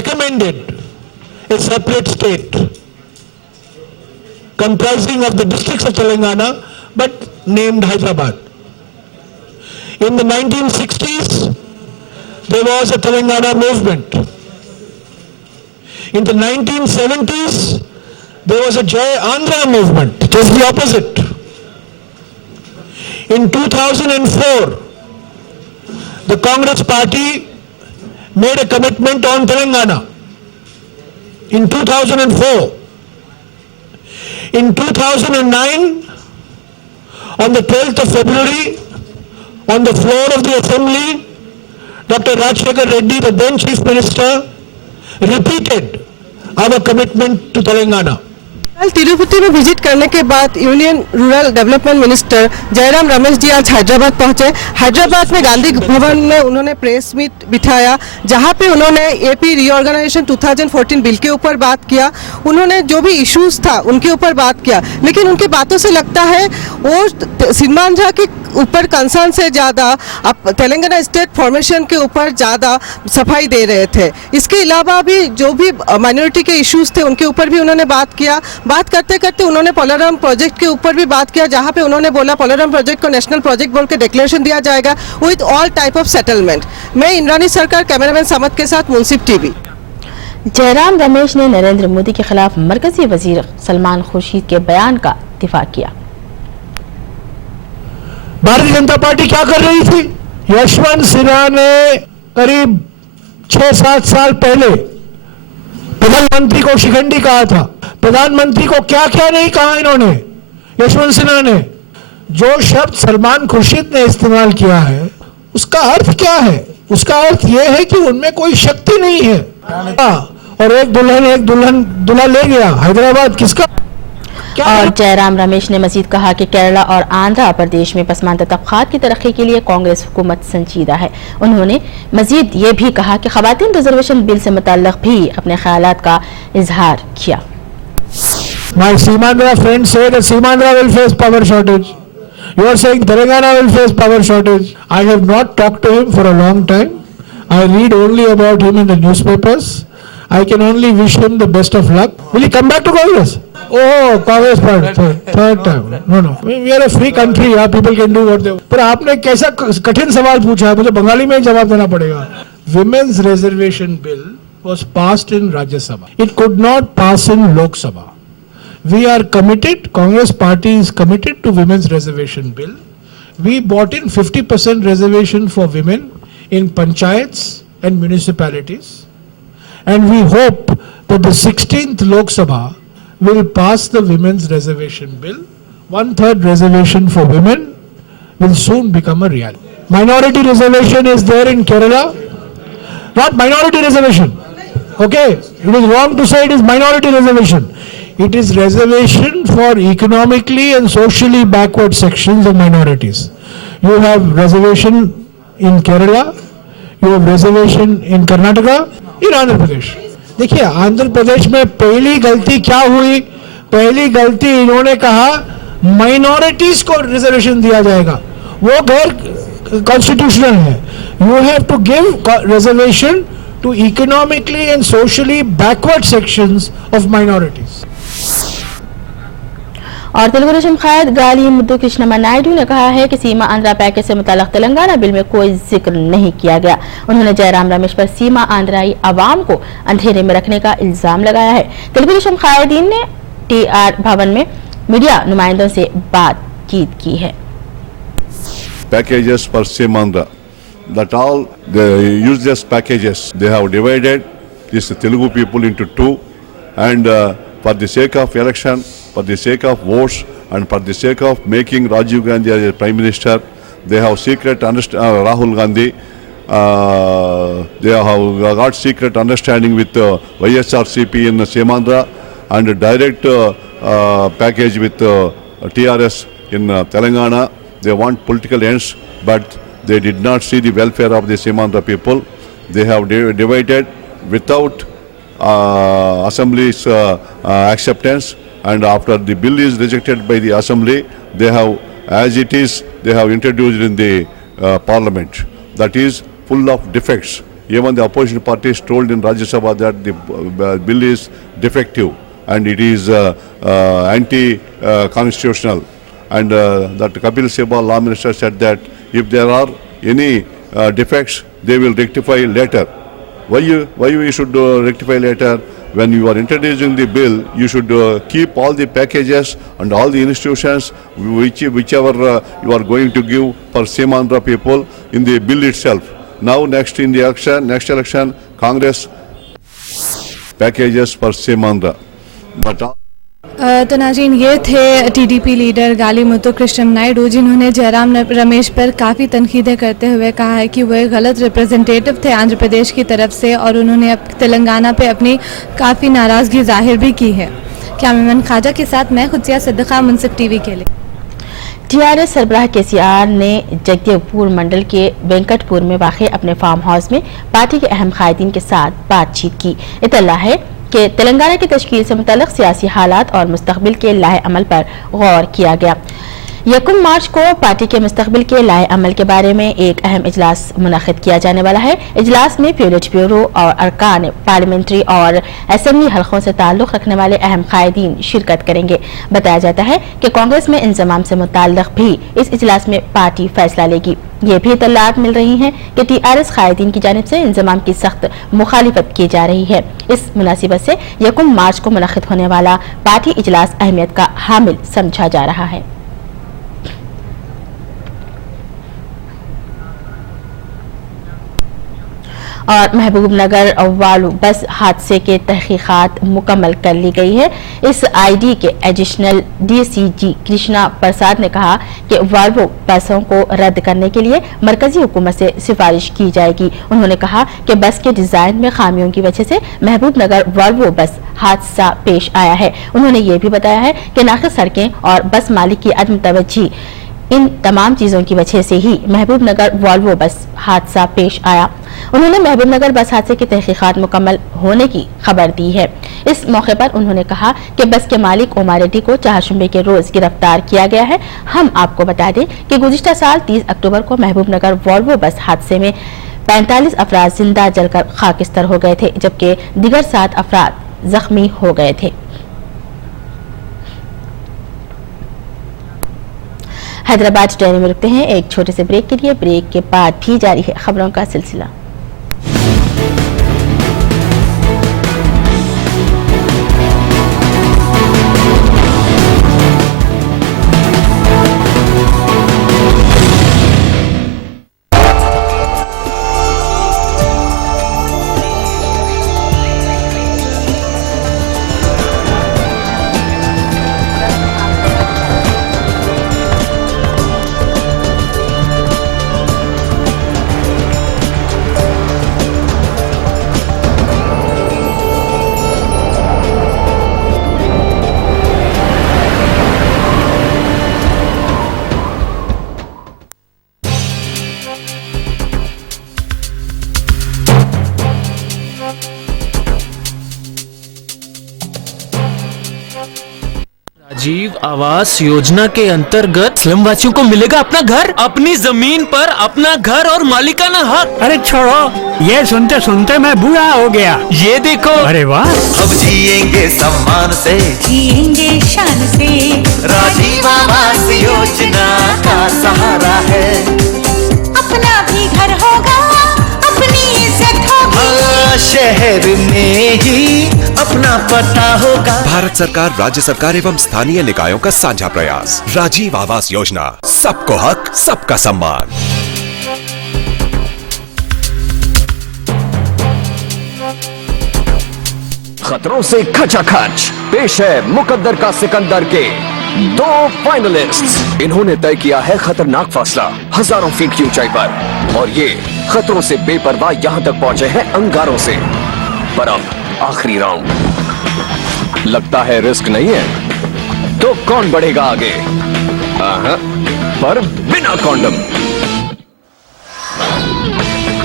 recommended a separate state comprising of the districts of Telangana but named Hyderabad. In the 1960s, there was a Telangana movement. In the 1970s, there was a Jai Andhra movement, just the opposite. In 2004, the Congress party made a commitment on Telangana. In 2004, in 2009, on the 12th of February, on the floor of the Assembly, Dr. Rajshekar Reddy, the then Chief Minister, repeated our commitment to Telangana. कल तिरुपति में visit करने के बाद union rural development minister Jairam Ramesh ji आज हैदराबाद पहुंचे। हैदराबाद में गांधी भवन में उन्होंने प्रेस मीट बिठाया, जहां पे उन्होंने एपी रीऑर्गेनाइजेशन 2014 बिल के ऊपर बात किया। उन्होंने जो भी इश्यूज था उनके ऊपर बात किया, लेकिन उनके बातों से लगता है वो सीमांध्रा के ऊपर कंसर्न से ज़्यादा तेलंगाना स्टेट फॉर्मेशन के ऊपर ज़्यादा सफाई दे रहे थे। इसके अलावा भी जो भी माइनॉरिटी के इश्यूज थे उनके ऊपर भी उन्होंने बात किया। बात करते करते उन्होंने पोलारम प्रोजेक्ट के ऊपर भी बात किया, जहां पे उन्होंने बोला पोलारम प्रोजेक्ट को नेशनल प्रोजेक्ट बोल के डिक्लेरेशन दिया जाएगा with all type of settlement. मैं इंद्रानी सरकार, कैमरामैन समत के साथ मुंसिफ टीवी। जयराम रमेश ने नरेंद्र मोदी के खिलाफ मरकजी वजीर सलमान खुर्शीद के बयान का दिफा किया। भारतीय जनता पार्टी क्या कर रही थी? यशवंत सिन्हा ने करीब 6-7 साल पहले प्रधानमंत्री को शिखंडी कहा था। प्रधानमंत्री को क्या क्या नहीं कहा इन्होंने, यशवंत सिन्हा ने। जो शब्द सलमान खुर्शीद ने इस्तेमाल किया है उसका अर्थ क्या है? उसका अर्थ यह है कि उनमें कोई शक्ति नहीं है। और एक दूल्हा ले गया हैदराबाद, किसका? और जयराम रमेश ने मजीद कहा कि केरला और आंध्र प्रदेश में पसमानदा तबकात की तरक्की के लिए कांग्रेस हुकूमत संजीदा है। उन्होंने मजीद ये भी कहा कि खवातीन रिजर्वेशन बिल से मुताल्लिक भी अपने ख्यालात का इजहार किया। My Simandra friends say that Simandra will face power shortage. You are saying Telangana will face power shortage. I have not talked to him for a long time. I read only about him in the newspapers. I can only wish him the best of luck. Will he come back to Congress? Oh, Congress party, third time. No. We are a free country. Yeah, people can do what they want. पर आपने कैसा कठिन सवाल पूछा है, मुझे बंगाली में ही जवाब देना पड़ेगा। Women's reservation bill was passed in Rajya Sabha. It could not pass in Lok Sabha. We are committed, Congress party is committed to women's reservation bill. We brought in 50% reservation for women in panchayats and municipalities. And we hope that the 16th Lok Sabha will pass the women's reservation bill. 1/3 reservation for women will soon become a reality. Minority reservation is there in Kerala. Not minority reservation. Okay, it is wrong to say it is minority reservation. It is reservation for economically and socially backward sections of minorities. You have reservation in Kerala, you have reservation in Karnataka, in Andhra Pradesh. देखिए आंध्र प्रदेश में पहली गलती क्या हुई? पहली गलती इन्होंने कहा माइनॉरिटीज को रिजर्वेशन दिया जाएगा, वो गैर कॉन्स्टिट्यूशनल है। You have to give reservation to economically and socially backward sections of minorities. और तेलुगु देशम क़ायद गाली मुद्दू कृष्णमा नायडू ने कहा है कि सीमा आंध्रा पैकेज से मुताल्लिक़ तेलंगाना बिल में कोई जिक्र नहीं किया गया। उन्होंने जयराम रमेश पर सीमा आंध्राई अवाम को अंधेरे में रखने का इल्जाम लगाया है। तेलुगु देशम क़ायदीन ने TR भवन में मीडिया नुमाइंदों से बातचीत की है। Packages for Simandra, that all the useless packages they have divided this Telugu people into two, and for the sake of election, for the sake of votes, and for the sake of making Rajiv Gandhi as a prime minister, they have Rahul Gandhi, they have got secret understanding with YSRCP in Simandra, and a direct package with TRS in Telangana. They want political ends, but they did not see the welfare of the Simandra people. They have divided without Assembly's acceptance, and after the bill is rejected by the Assembly, they have, as it is, they have introduced in the Parliament. That is full of defects. even the opposition parties told in Rajya Sabha that the bill is defective and it is anti-constitutional. And that Kapil Sibal, Law Minister, said that if there are any defects, they will rectify later. Why you should rectify later? When you are introducing the bill, you should keep all the packages and all the institutions whichever you are going to give for Seemandhra people in the bill itself. Now next election, Congress packages for Seemandhra. But तो नाज़रीन, ये थे TDP leader गाली मुथुकृष्णम नायडू, जिन्होंने जयराम रमेश पर काफ़ी तनकीदें करते हुए कहा है कि वो एक गलत रिप्रेजेंटेटिव थे आंध्र प्रदेश की तरफ से, और उन्होंने अब तेलंगाना पे अपनी काफ़ी नाराज़गी जाहिर भी की है। कैमरामैन ख्वाजा के साथ मैं खुशिया सिद्दीक़ा, मुंसिफ टीवी के लिए। टीआरएस सरबराह केसीआर ने जगदेवपुर मंडल के वेंकटपुर में वाक़ अपने फार्म हाउस में पार्टी के अहम कायदीन के साथ बातचीत की। इत्तला है कि तेलंगाना की तश्कील से मुताल्लिक़ सियासी हालात और मुस्तक़बिल के लाहे अमल पर गौर किया गया। 1 मार्च को पार्टी के मुस्तक़बिल के लाहे अमल के बारे में एक अहम इजलास मुनक़िद किया जाने वाला है। इजलास में पोलिट ब्यूरो और अरकान पार्लियामेंट्री और असेंबली हल्कों से ताल्लुक़ रखने वाले अहम कायदीन शिरकत करेंगे। बताया जाता है कि कांग्रेस में इंज़माम से मुताल्लिक़ भी इस इजलास में पार्टी फैसला लेगी। ये भी इत्तलात मिल रही हैं कि टीआरएस कायदीन की जानिब से इंज़माम की सख्त मुखालिफत की जा रही है। इस मुनासिबत से 1 मार्च को मुनक़िद होने वाला पार्टी इजलास अहमियत का हामिल समझा जा रहा है। और महबूबनगर वालू बस हादसे के तहकीकात मुकम्मल कर ली गई है। इस आईडी के एडिशनल डीसीजी कृष्णा प्रसाद ने कहा कि वाल्वो बसों को रद्द करने के लिए मरकजी हुकूमत से सिफारिश की जाएगी। उन्होंने कहा कि बस के डिजाइन में खामियों की वजह से महबूबनगर वाल्वो बस हादसा पेश आया है। उन्होंने ये भी बताया है कि नाक़िस सड़कें और बस मालिक की अदम तवज्जी, इन तमाम चीज़ों की वजह से ही महबूबनगर वाल्वो बस हादसा पेश आया। उन्होंने महबूबनगर बस हादसे की तहकीकात मुकम्मल होने की खबर दी है। इस मौके पर उन्होंने कहा कि बस के मालिक ओमार रेड्डी को चाहशुंबे के रोज गिरफ्तार किया गया है। हम आपको बता दें कि गुज़िश्ता साल 30 अक्टूबर को महबूबनगर वाल्वो बस हादसे में 45 अफराद जिंदा जलकर खाकिस्तर हो गए थे, जबकि दीगर 7 अफराद जख्मी हो गए थे। हैदराबाद डेयरी में रुकते हैं एक छोटे से ब्रेक के लिए। ब्रेक के बाद भी जारी है खबरों का सिलसिला। राजीव आवास योजना के अंतर्गत स्लम वासियों को मिलेगा अपना घर, अपनी जमीन पर अपना घर और मालिकाना हक। अरे छोड़ो, ये सुनते सुनते मैं बूढ़ा हो गया। ये देखो, अरे वाह, अब जिएंगे सम्मान से, जिएंगे शान से। राजीव आवास योजना का सहारा है। अपना भी घर होगा, अपनी इज्जत होगी। शहर में ही अपना पता होगा। भारत सरकार, राज्य सरकार एवं स्थानीय निकायों का साझा प्रयास। राजीव आवास योजना, सबको हक, सबका सम्मान। खतरों से खचाखच पेश है मुकद्दर का सिकंदर के 2 फाइनलिस्ट्स। इन्होंने तय किया है खतरनाक फासला हजारों फीट की ऊंचाई पर, और ये खतरों से बेपरवाह यहां तक पहुंचे हैं अंगारों से। पर अब आखिरी राउंड, लगता है रिस्क नहीं है, तो कौन बढ़ेगा आगे? पर बिना कॉन्डम।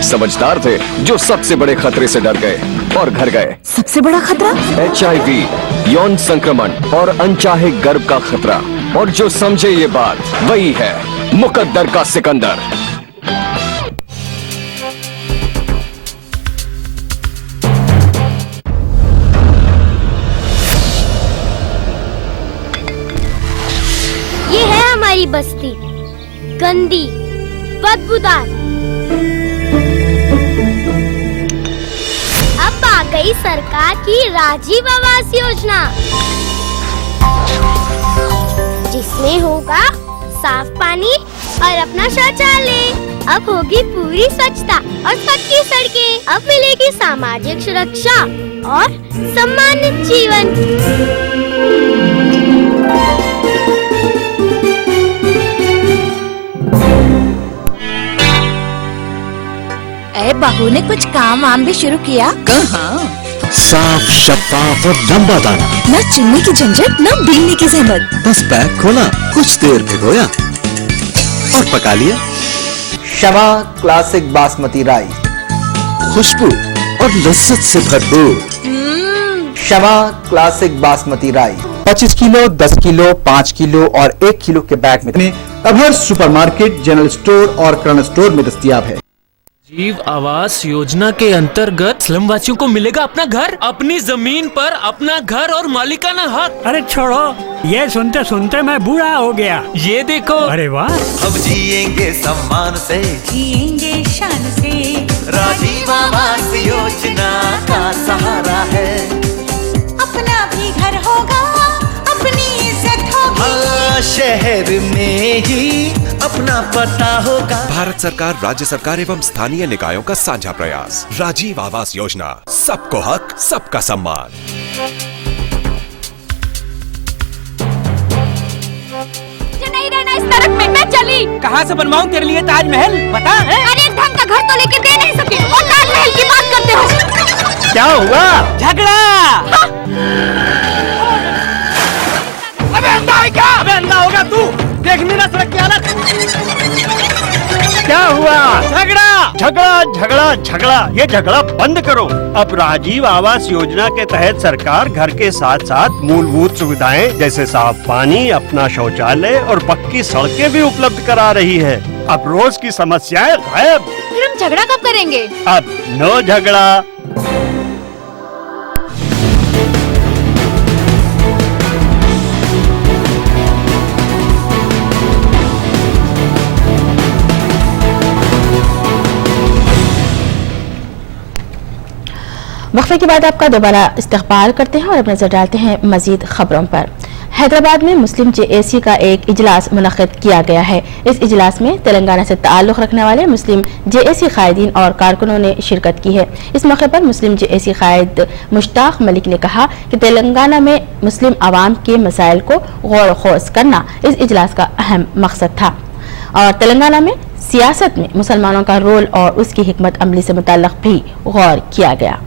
समझदार थे जो सबसे बड़े खतरे से डर गए और घर गए। सबसे बड़ा खतरा HIV, यौन संक्रमण और अनचाहे गर्भ का खतरा, और जो समझे ये बात वही है मुकद्दर का सिकंदर। वाली बस्ती, गंदी, बदबूदार। अब आ गई सरकार की राजीव आवास योजना, जिसमें होगा साफ पानी और अपना शौचालय। अब होगी पूरी स्वच्छता और पक्की सड़कें। अब मिलेगी सामाजिक सुरक्षा और सम्मानित जीवन। ए बहू ने कुछ काम वाम भी शुरू किया? कहाँ? साफ, शफाफ और लंबा दाना, न चुनने की झंझट, न बीनने की जहमत। बस पैक खोला, कुछ देर भिगोया और पका लिया। शवा क्लासिक बासमती राइस, खुशबू और लज्जत से भरपूर। Shava classic basmati rice 25 kilo, 10 kilo, 5 kilo और 1 किलो के बैग में अब हर सुपरमार्केट, जनरल स्टोर और किराना स्टोर में दस्तयाब है। राजीव आवास योजना के अंतर्गत स्लम वासियों को मिलेगा अपना घर, अपनी जमीन पर अपना घर और मालिकाना हक। अरे छोड़ो, ये सुनते सुनते मैं बूढ़ा हो गया। ये देखो, अरे वाह, अब जिएंगे सम्मान से, जिएंगे शान से। राजीव आवास योजना का सहारा है। अपना भी घर होगा, अपनी इज्जत होगी। शहर में ही अपना पता होगा। भारत सरकार, राज्य सरकार एवं स्थानीय निकायों का साझा प्रयास। राजीव आवास योजना, सबको हक, सबका सम्मान। नहीं रहना इस तरफ में, मैं चली। कहाँ से बनवाऊं तेरे लिए ताजमहल, पता है? अरे एक ढंग का घर तो लेके दे नहीं सके और ताजमहल की बात करते हो। क्या हुआ? झगड़ा। अबे अंधा है क्या? अबे अंधा होगा तू, देखनी ना सड़क की हालत। क्या हुआ? झगड़ा झगड़ा झगड़ा झगड़ा, ये झगड़ा बंद करो। अब राजीव आवास योजना के तहत सरकार घर के साथ साथ मूलभूत सुविधाएं जैसे साफ पानी, अपना शौचालय और पक्की सड़कें भी उपलब्ध करा रही है। अब रोज की समस्याएं गायब। फिर हम झगड़ा कब करेंगे? अब नो झगड़ा। वक्फे के बाद आपका दोबारा इस्तकबाल करते हैं और अब नजर डालते हैं मजीद खबरों पर। हैदराबाद में मुस्लिम जेएसी का एक इजलास मुनक्किद किया गया है। इस इजलास में तेलंगाना से ताल्लुक़ रखने वाले मुस्लिम जेएसी कायदीन और कारकुनों ने शिरकत की है। इस मौके पर मुस्लिम जेएसी कायद मुश्ताक मलिक ने कहा कि तेलंगाना में मुस्लिम आवाम के मसाइल को गौर खोज करना इस इजलास का अहम मकसद था और तेलंगाना में सियासत में मुसलमानों का रोल और उसकी हिकमत अमली से मुतल्लिक़ भी गौर किया गया।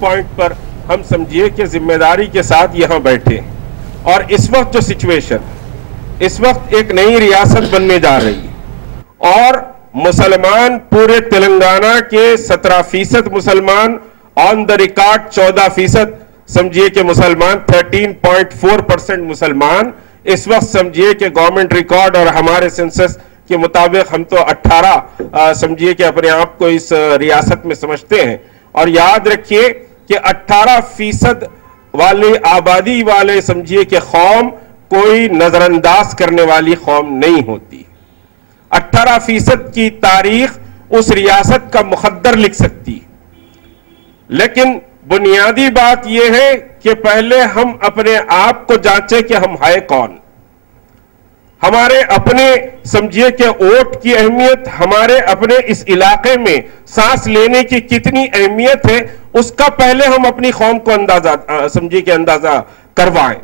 पॉइंट पर हम समझिए कि जिम्मेदारी के साथ यहाँ बैठे और इस वक्त जो सिचुएशन, इस वक्त एक नई रियासत बनने जा रही और मुसलमान पूरे तेलंगाना के 17% मुसलमान, ऑन द रिकॉर्ड 14%, समझिए कि मुसलमान 13.4% मुसलमान इस वक्त, समझिए कि गवर्नमेंट रिकॉर्ड और हमारे सेंसस के मुताबिक हम तो 18 समझिए कि अपने आप को इस रियासत में समझते हैं। और याद रखिए कि 18% वाले आबादी वाले समझिए कि कौम कोई नजरअंदाज करने वाली कौम नहीं होती। 18% की तारीख उस रियासत का मुकद्दर लिख सकती। लेकिन बुनियादी बात यह है कि पहले हम अपने आप को जांचें कि हम है कौन। हमारे अपने समझिए कि वोट की अहमियत, हमारे अपने इस इलाके में सांस लेने की कितनी अहमियत है, उसका पहले हम अपनी कौम को अंदाजा समझिए कि अंदाजा करवाएं।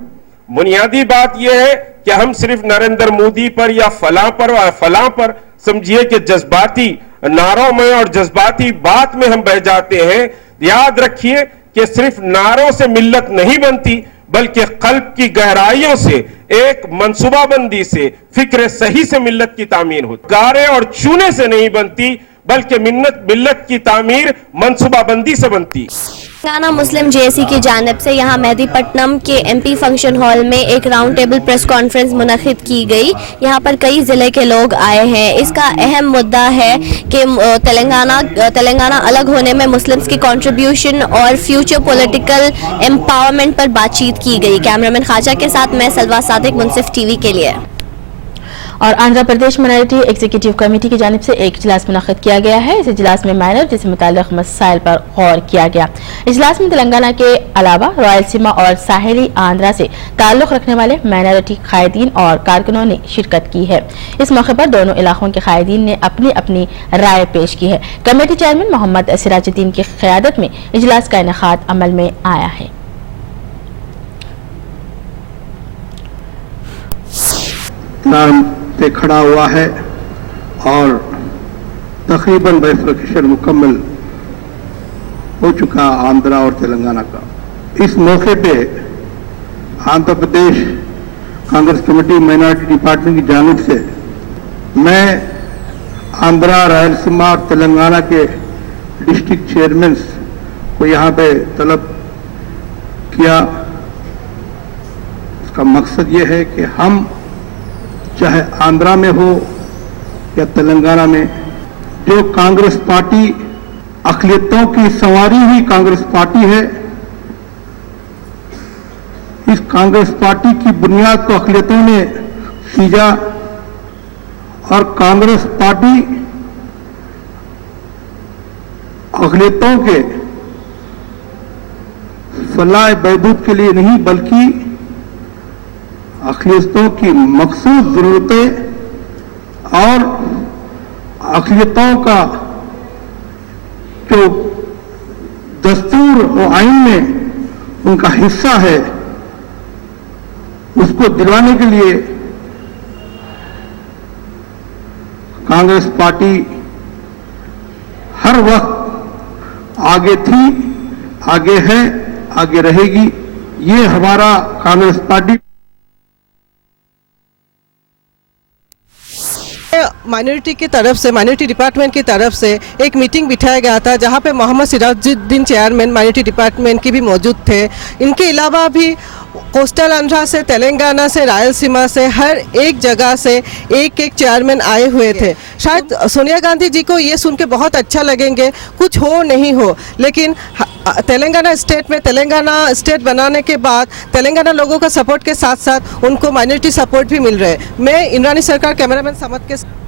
बुनियादी बात यह है कि हम सिर्फ नरेंद्र मोदी पर या फलां पर समझिए कि जज्बाती नारों में और जज्बाती बात में हम बह जाते हैं। याद रखिए कि सिर्फ नारों से मिल्लत नहीं बनती, बल्कि कल्ब की गहराइयों से, एक मंसूबाबंदी से, फिक्र सही से मिल्लत की तामीर होती। गारे और चूने से नहीं बनती, बल्कि मिल्लत की तामीर मंसूबाबंदी से बनती। तेलंगाना मुस्लिम जेएसी की जानिब से यहाँ मेहदीपट्टनम के एमपी फंक्शन हॉल में एक राउंड टेबल प्रेस कॉन्फ्रेंस मुनक्किद की गई। यहाँ पर कई ज़िले के लोग आए हैं। इसका अहम मुद्दा है कि तेलंगाना अलग होने में मुस्लिम्स की कंट्रीब्यूशन और फ्यूचर पॉलिटिकल एम्पावरमेंट पर बातचीत की गई। कैमरामैन खाजा के साथ मैं सलवा सादिक, मुनसिफ टीवी के लिए। और Andhra Pradesh minority executive committee की जानिब से एक इजलास मुनक्किद किया गया है। इस इजलास में माइनॉरिटी से मुताल्लिक मसाइल पर गौर किया गया। इजलास में तेलंगाना के अलावा रायलसीमा और साहिली आंध्रा से ताल्लुक रखने वाले माइनॉरिटी कायदीन और कारकुनों ने शिरकत की है। इस मौके पर दोनों इलाकों के कायदीन ने अपनी अपनी राय पेश की है। कमेटी चेयरमैन मोहम्मद सिराजुद्दीन की क़यादत में इजलास का इनेकाद अमल में आया है। पे खड़ा हुआ है और तकरीबन बाइफर्केशन मुकम्मल हो चुका आंध्रा और तेलंगाना का। इस मौके पे Andhra Pradesh Congress committee minority department की जानिब से मैं आंध्रा, रायलसीमा और तेलंगाना के डिस्ट्रिक्ट चेयरमैन को यहाँ पे तलब किया। इसका मकसद ये है कि हम चाहे आंध्रा में हो या तेलंगाना में, जो कांग्रेस पार्टी अक़लियतों की संवारी हुई कांग्रेस पार्टी है, इस कांग्रेस पार्टी की बुनियाद को अक़लियतों ने सींचा और कांग्रेस पार्टी अक़लियतों के फलाह बहबूद के लिए नहीं बल्कि अक़लियतों की मखसूस ज़रूरतें और अक़लियतों का जो दस्तूर और आइन में उनका हिस्सा है उसको दिलवाने के लिए कांग्रेस पार्टी हर वक्त आगे थी, आगे है, आगे रहेगी। ये हमारा कांग्रेस पार्टी माइनॉरिटी की तरफ से, माइनॉरिटी डिपार्टमेंट की तरफ से एक मीटिंग बिठाया गया था जहां पे Mohammed Sirajuddin chairman minority department के भी मौजूद थे। इनके अलावा भी कोस्टल आंध्रा से, तेलंगाना से, रायलसीमा से, हर एक जगह से एक एक चेयरमैन आए हुए थे। शायद सोनिया गांधी जी को ये सुन के बहुत अच्छा लगेंगे, कुछ हो नहीं हो, लेकिन तेलंगाना स्टेट में तेलंगाना स्टेट बनाने के बाद तेलंगाना लोगों का सपोर्ट के साथ साथ उनको माइनॉरिटी सपोर्ट भी मिल रहा है। मैं इंद्रानी सरकार, कैमरामैन समत के।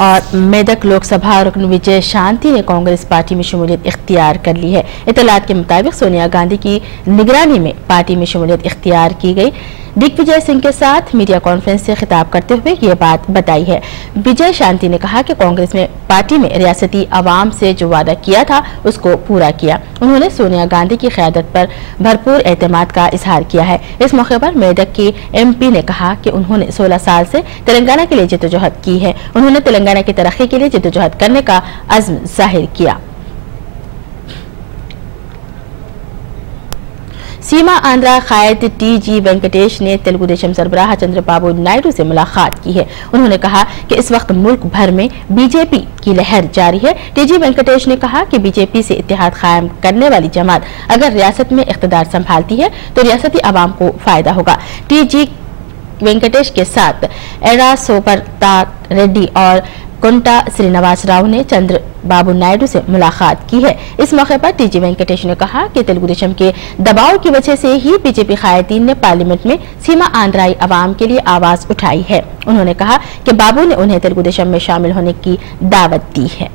और मेदक लोकसभा रुकन विजय शांति ने कांग्रेस पार्टी में शमूलियत इख्तियार कर ली है। इत्तलात के मुताबिक सोनिया गांधी की निगरानी में पार्टी में शमूलियत इख्तियार की गई। दिग्विजय सिंह के साथ मीडिया कॉन्फ्रेंस से खिताब करते हुए ये बात बताई है। विजय शांति ने कहा कि कांग्रेस में पार्टी में रियासती आवाम से जो वादा किया था उसको पूरा किया। उन्होंने सोनिया गांधी की क़यादत पर भरपूर एतमाद का इजहार किया है। इस मौके पर मेदक की MP ने कहा कि उन्होंने 16 साल से तेलंगाना के लिए जद्दोजहद की है। उन्होंने तेलंगाना की तरक्की के लिए जद्दोजहद करने का अज़्म जाहिर किया। सीमा आंध्रा कायद TG वेंकटेश ने तेलुगु देशम सरबराह चंद्रबाबू नायडू से मुलाकात की है। उन्होंने कहा कि इस वक्त मुल्क भर में BJP की लहर जारी है। TG वेंकटेश ने कहा कि BJP से इत्तेहाद कायम करने वाली जमात अगर रियासत में इख्तिदार संभालती है तो रियासती आवाम को फायदा होगा। TG वेंकटेश के साथ एड़ा सोपरता रेड्डी और कुंटा श्रीनिवास राव ने चंद्रबाबू नायडू से मुलाकात की है। इस मौके पर TG वेंकटेश ने कहा कि तेलुगु देशम के दबाव की वजह से ही BJP कायदीन ने पार्लियामेंट में सीमा आंध्राई अवाम के लिए आवाज उठाई है। उन्होंने कहा कि बाबू ने उन्हें तेलुगु देशम में शामिल होने की दावत दी है।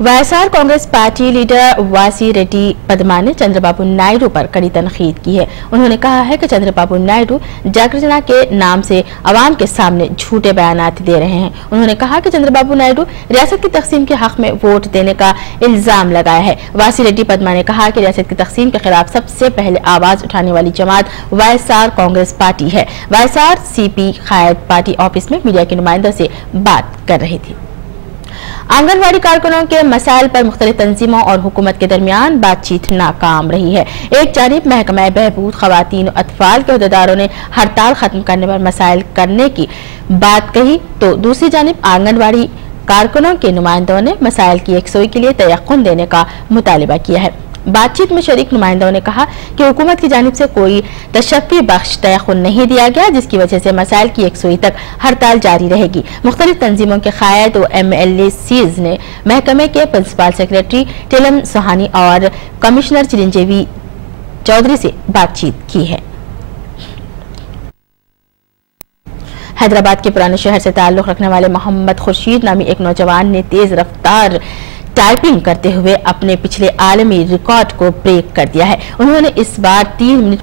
वाईएसआर कांग्रेस पार्टी लीडर वासी रेड्डी पद्मा ने चंद्रबाबू नायडू पर कड़ी तनकीद की है। उन्होंने कहा है कि चंद्रबाबू नायडू जागृतना के नाम से अवाम के सामने झूठे बयानात दे रहे हैं। उन्होंने कहा कि चंद्रबाबू नायडू रियासत की तकसीम के हक में वोट देने का इल्जाम लगाया है। वासी रेड्डी पद्मा ने कहा कि रियासत की तकसीम के खिलाफ सबसे पहले आवाज उठाने वाली जमात वाईएसआर कांग्रेस पार्टी है। वाईएसआर सीपी कायद पार्टी ऑफिस में मीडिया के नुमाइंदों से बात कर रही थी। आंगनवाड़ी कारकुनों के मसाइल पर मुख्तलिफ तंजीमों और हुकूमत के दरमियान बातचीत नाकाम रही है। एक जानिब महकमा बहबूद खवातीन और अतफाल के अहदेदारों ने हड़ताल खत्म करने पर मसाइल करने की बात कही, तो दूसरी जानिब आंगनवाड़ी कारकुनों के नुमाइंदों ने मसाइल की यकसोई के लिए तयक्कुन देने का मुतालिबा किया है। बातचीत में शरीक नुमाइंदों ने कहा कि हुकूमत की जानिब से कोई तशफ़ी बख्श तयख्खुन नहीं दिया गया, जिसकी वजह से मसाइल की यकसुई तक हड़ताल जारी रहेगी। मुख्तलिफ तंजीमों के कायद और MLACs ने महकमे के प्रिंसिपल सेक्रेटरी टेलम सुहानी और कमिश्नर चिरंजीवी चौधरी से बातचीत की है। हैदराबाद के पुराने शहर से ताल्लुक रखने वाले मोहम्मद खुर्शीद नामी एक नौजवान ने तेज रफ्तार टाइपिंग करते हुए अपने पिछले आलमी रिकॉर्ड को ब्रेक कर दिया है। उन्होंने इस बार 3 मिनट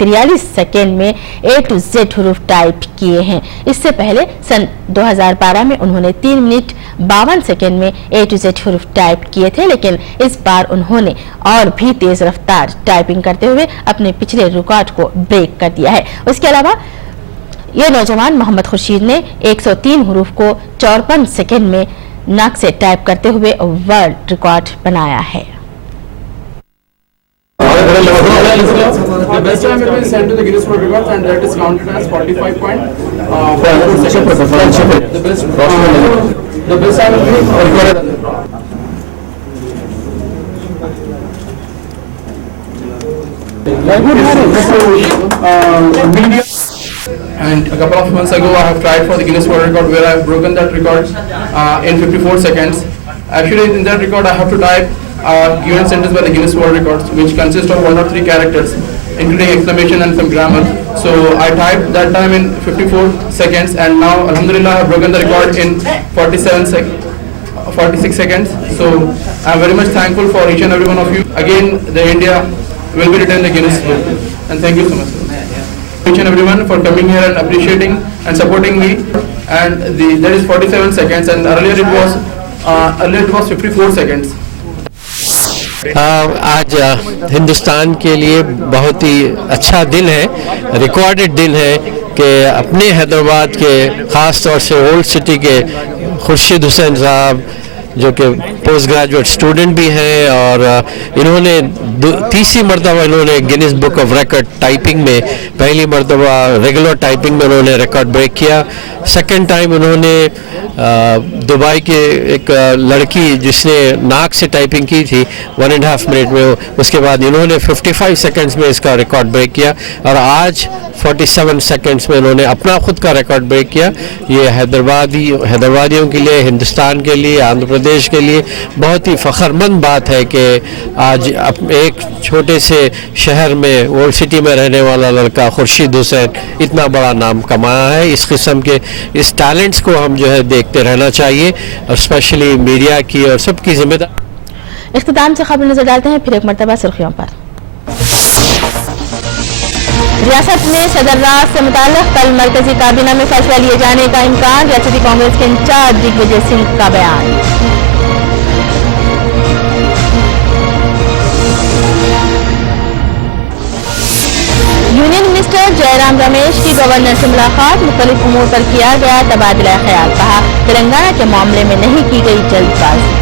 43 सेकेंड में A to Z हुरूफ टाइप किए हैं। इससे पहले सन 2012 में उन्होंने 3 मिनट 52 सेकेंड में A to Z हुरूफ टाइप किए थे, लेकिन इस बार उन्होंने और भी तेज रफ्तार टाइपिंग करते हुए अपने पिछले रिकॉर्ड को ब्रेक कर दिया है। उसके अलावा ये नौजवान मोहम्मद खुर्शीद ने 103 हुरूफ को 54 सेकेंड में नाक से टाइप करते हुए वर्ल्ड रिकॉर्ड बनाया है। And a couple of months ago, I have tried for the Guinness World Record where I have broken that record in 54 seconds. Actually, in that record, I have to type given sentence by the Guinness World Records, which consist of 1 or 3 characters, including exclamation and some grammar. So I typed that time in 54 seconds, and now, Alhamdulillah, I have broken the record in 46 seconds. So I am very much thankful for each and every one of you. Again, the India will be written in the Guinness Book, and thank you so much. Each and everyone for coming here and appreciating and supporting me. And that is 47 seconds, and earlier it was 54 seconds. आज हिंदुस्तान के लिए बहुत ही अच्छा दिन है, recorded दिन है कि अपने हैदराबाद के ख़ास तौर से ओल्ड सिटी के खुर्शीद हुसैन साहब जो कि पोस्ट ग्रेजुएट स्टूडेंट भी हैं और इन्होंने तीसरी मरतबा इन्होंने Guinness book of record typing में पहली मरतबा रेगुलर टाइपिंग में उन्होंने रिकॉर्ड ब्रेक किया। सेकंड टाइम उन्होंने दुबई के एक लड़की जिसने नाक से टाइपिंग की थी 1.5 मिनट में, उसके बाद इन्होंने 55 सेकंड्स में इसका रिकॉर्ड ब्रेक किया और आज 47 सेकंड्स में इन्होंने अपना खुद का रिकॉर्ड ब्रेक किया। ये हैदराबादियों के लिए, हिंदुस्तान के लिए, आंध्र प्रदेश के लिए बहुत ही फ़ख्रमंद बात है कि आज एक छोटे से शहर में ओल्ड सिटी में रहने वाला लड़का खुर्शीद हुसैन इतना बड़ा नाम कमाया है। इस किस्म के इस टैलेंट्स को हम जो है देखते रहना चाहिए और स्पेशली मीडिया की और सबकी जिम्मेदारी। इख्तिताम से खबर नजर डालते हैं फिर एक मरतबा सुर्खियों पर। रियासत में सदर राज से मुताल्लिक़ कल मरकजी काबीना में फैसला लिए जाने का इम्कान, रियासती कांग्रेस के इंचार्ज दिग्विजय सिंह का बयान। यूनियन मिनिस्टर जयराम रमेश की गवर्नर से मुलाकात, मुख्तलिफ उमूर पर किया गया तबादला ख्याल, कहा तेलंगाना के मामले में नहीं की गई जल्दबाजी।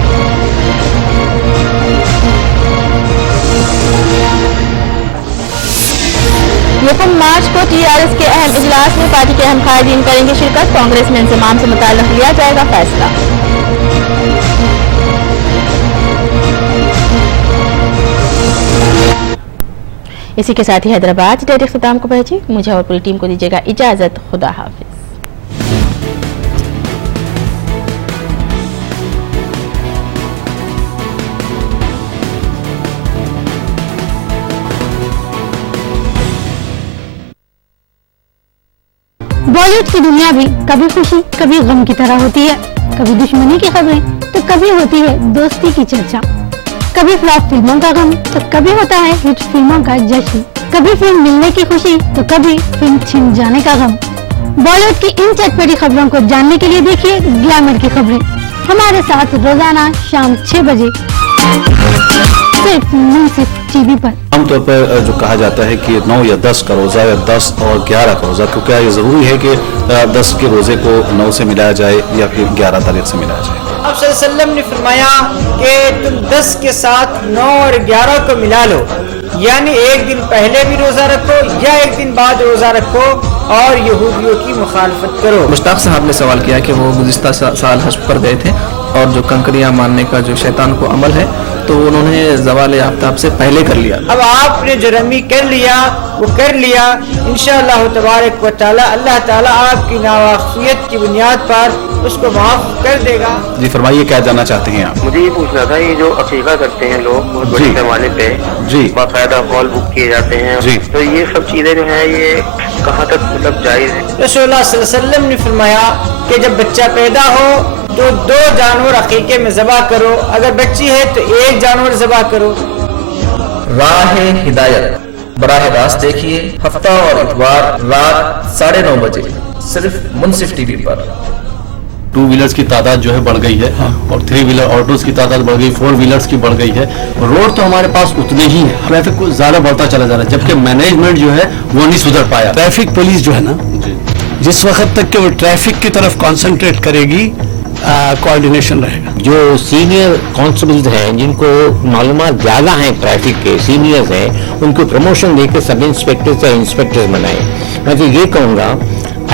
यकम मार्च को TRS के अहम इजलास में पार्टी के अहम कायदीन करेंगे शिरकत, कांग्रेस में इंजमाम से मुताल्लिक़ लिया जाएगा फैसला। इसी के साथ ही हैदराबाद डेट इख्तिताम को पहुंची। मुझे और पूरी टीम को दीजिएगा इजाजत। खुदा हाफिज। बॉलीवुड की दुनिया भी कभी खुशी कभी गम की तरह होती है। कभी दुश्मनी की खबरें तो कभी होती है दोस्ती की चर्चा, कभी फ्लॉप फिल्मों का गम तो कभी होता है हिट फिल्मों का जश्न, कभी फिल्म मिलने की खुशी तो कभी फिल्म छिन जाने का गम। बॉलीवुड की इन चटपटी खबरों को जानने के लिए देखिए ग्लैमर की खबरें हमारे साथ रोजाना शाम 6 बजे सिर्फ टीवी पर। आमतौर पर जो कहा जाता है कि 9 या 10 का रोज़ा या 10 और 11 का रोज़ा, क्योंकि ये ज़रूरी है कि 10 के रोज़े को 9 से मिलाया जाए या फिर 11 तारीख से मिलाया जाए। आप सल्लल्लाहु अलैहि वसल्लम ने फरमाया कि तुम 10 के साथ 9 और 11 को मिला लो, यानी एक दिन पहले भी रोज़ा रखो या एक दिन बाद रोज़ा रखो और यहूदियों की मुखालफत करो। मुश्ताक साहब ने सवाल किया कि वो गुज़िश्ता साल हज पर गए थे और जो कंकरियां मारने का जो शैतान को अमल है तो उन्होंने ज़वाल आफ्ताब से पहले कर लिया। अब आपने जो रमी कर लिया वो कर लिया, इंशाअल्लाह तबारक व तआला अल्लाह ताला आपकी नावाक़ियत की बुनियाद पर उसको माफ कर देगा। जी फरमाइए, क्या जानना चाहते हैं आप? मुझे ये पूछना था, ये जो अकीका करते हैं लोग बहुत बड़े पैमाने पे, जी बाकायदा हॉल बुक किए जाते हैं, जी, तो ये सब चीजें जो है ये कहाँ तक मतलब जायज है? रसूलुल्लाह सल्लल्लाहु अलैहि वसल्लम ने फरमाया कि जब बच्चा पैदा हो तो 2 जानवर अकीके में ज़बा करो, अगर बच्ची है तो 1 जानवर ज़बा करो। राह हिदायत बराह रास्त देखिए हफ्ता और इतवार रात 9:30 बजे सिर्फ मुनसिफ टीवी पर। 2 व्हीलर्स की तादाद जो है बढ़ गई है और 3 व्हीलर ऑटोज की तादाद बढ़ गई, 4 व्हीलर्स की बढ़ गई है। रोड तो हमारे पास उतने ही है, ट्रैफिक को ज्यादा बढ़ता चला जा रहा है, जबकि मैनेजमेंट जो है वो नहीं सुधर पाया। ट्रैफिक पुलिस जो है ना, जिस वक्त तक कि वो ट्रैफिक की तरफ कॉन्सेंट्रेट करेगी कोऑर्डिनेशन रहेगा। जो सीनियर कांस्टेबल्स हैं जिनको मालूमात ज़्यादा हैं, ट्रैफिक के सीनियर्स हैं, उनको प्रमोशन देकर सब इंस्पेक्टर्स या इंस्पेक्टर्स बनाए। मैं तो ये कहूँगा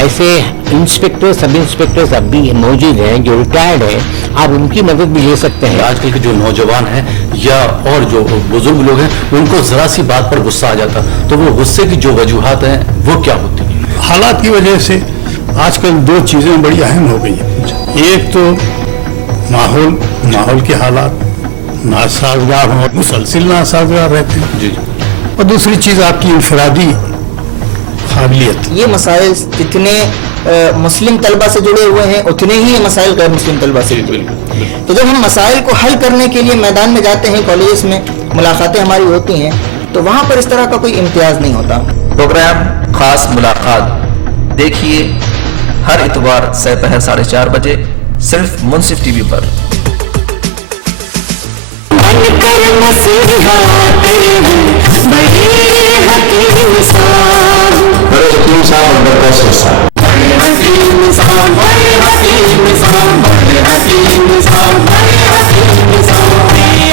ऐसे इंस्पेक्टर सब इंस्पेक्टर्स अब भी मौजूद हैं जो रिटायर्ड हैं, आप उनकी मदद भी ले सकते हैं। आजकल के जो नौजवान हैं या और जो बुजुर्ग लोग हैं उनको जरा सी बात पर गुस्सा आ जाता, तो वो गुस्से की जो वजूहात हैं वो क्या होती है? हालात की वजह से आजकल 2 चीज़ें बड़ी अहम हो गई हैं। एक तो माहौल के हालात नासाजगार हों, मुसलसिल नासाजगार रहते हैं जी, और दूसरी चीज़ आपकी इनफरादी काबिलियत। ये मसाइल जितने मुस्लिम तलबा से जुड़े हुए हैं उतने ही ये मसाइल गैर मुस्लिम तलबा से जुड़े हुए हैं। तो जब हम मसाइल को हल करने के लिए मैदान में जाते हैं, कॉलेज में मुलाकातें हमारी होती हैं, तो वहाँ पर इस तरह का कोई इम्तियाज नहीं होता। प्रोग्राम खास मुलाकात देखिए हर इतवार दोपहर 4:30 बजे सिर्फ मुनसिफ टीवी पर।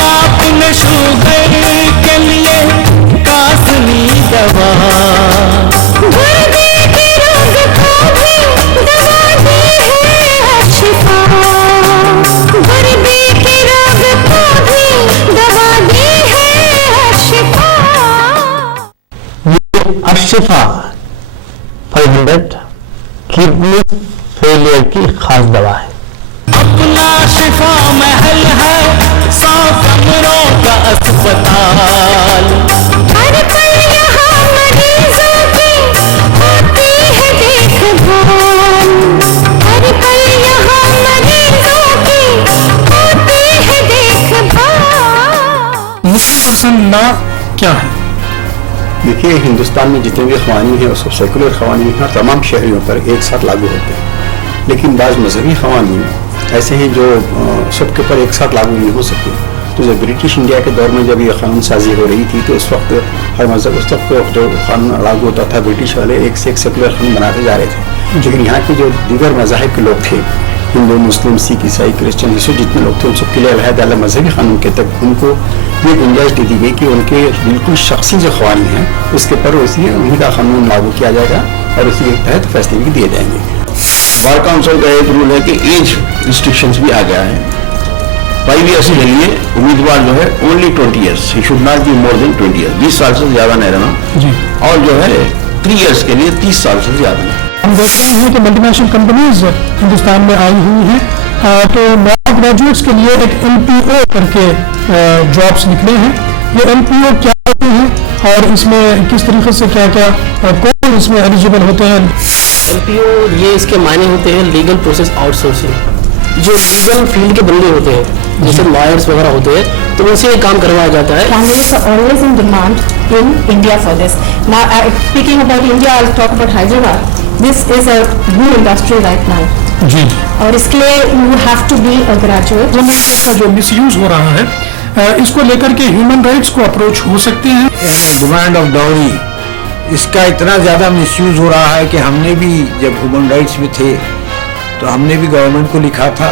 आपने शुगर के लिए कासनी दवा, अशिफा 500 किडनी फेलियर की खास दवा है। अपना शिफा महल है 100 कमरों का अस्पताल, हर पल यहाँ मरीजों की होती है देखभाल, हर पल यहाँ मरीजों की होती है देखभाल। मुस्लिम पर्सन ना क्या है? देखिए, हिंदुस्तान में जितने भी क़वानीन हैं वो सब सेकुलर क़वानीन हैं, तमाम शहरियों पर एक साथ लागू होते हैं, लेकिन बाज़ मजहबी क़वानीन ऐसे हैं जो सबके ऊपर एक साथ लागू नहीं हो सकते। तो जब ब्रिटिश इंडिया के दौर में जब ये कानून साजी हो रही थी तो उस वक्त हर मजहब उस वक्त जो कानून लागू होता था, ब्रिटिश वाले एक से एक सेकुलर कानून बनाते जा रहे थे। लेकिन यहाँ के जो दीगर मज़ाहिब के लोग थे, हिंदू, मुस्लिम, सिख, ईसाई, क्रिश्चियन, यीशु जितने लोग थे, उन सबके लिए अलहदा अलग मजहबी कानून के तक उनको ये गुंजाइश दे दी गई कि उनके बिल्कुल शख्सी जो क़वानीन हैं उसके पर उन्हीं का कानून लागू किया जाएगा और उसी के तहत फैसले भी दिए जाएंगे। बार काउंसिल का एक रूल है कि एज रिस्ट्रिक्शंस भी आ गया है। 5 ईयर्स के लिए उम्मीदवार जो है only 20 years, he should not be more than 20 years, 20 साल से ज़्यादा नहीं रहना जी। और जो है 3 ईयर्स के लिए 30 साल से ज़्यादा नहीं। हम देख रहे हैं कि मल्टीनेशनल कंपनीज हिंदुस्तान में आई हुई हैं, तो नॉन ग्रेजुएट्स के लिए एक LPO करके जॉब्स निकले हैं। ये LPO क्या होते हैं और इसमें किस तरीके से क्या क्या कौन इसमें एलिजिबल होते हैं? LPO ये इसके मायने होते हैं लीगल प्रोसेस आउटसोर्सिंग। जो लीगल फील्ड के बंदे होते हैं जैसे लॉयर्स वगैरह होते हैं तो उनसे ये काम करवाया जाता है. Candidates are always in demand in India for this. Now, speaking about India, I'll talk about Hyderabad. This is a new industry right now. जी. और इसके लिए you have to be a graduate. का जो मिसयूज हो रहा है इसको लेकर के ह्यूमन राइट्स को अप्रोच हो सकते हैं. डिमांड ऑफ डाउरी, इसका इतना ज़्यादा मिसयूज हो रहा है कि हमने भी जब ह्यूमन राइट्स में थे तो हमने भी गवर्नमेंट को लिखा था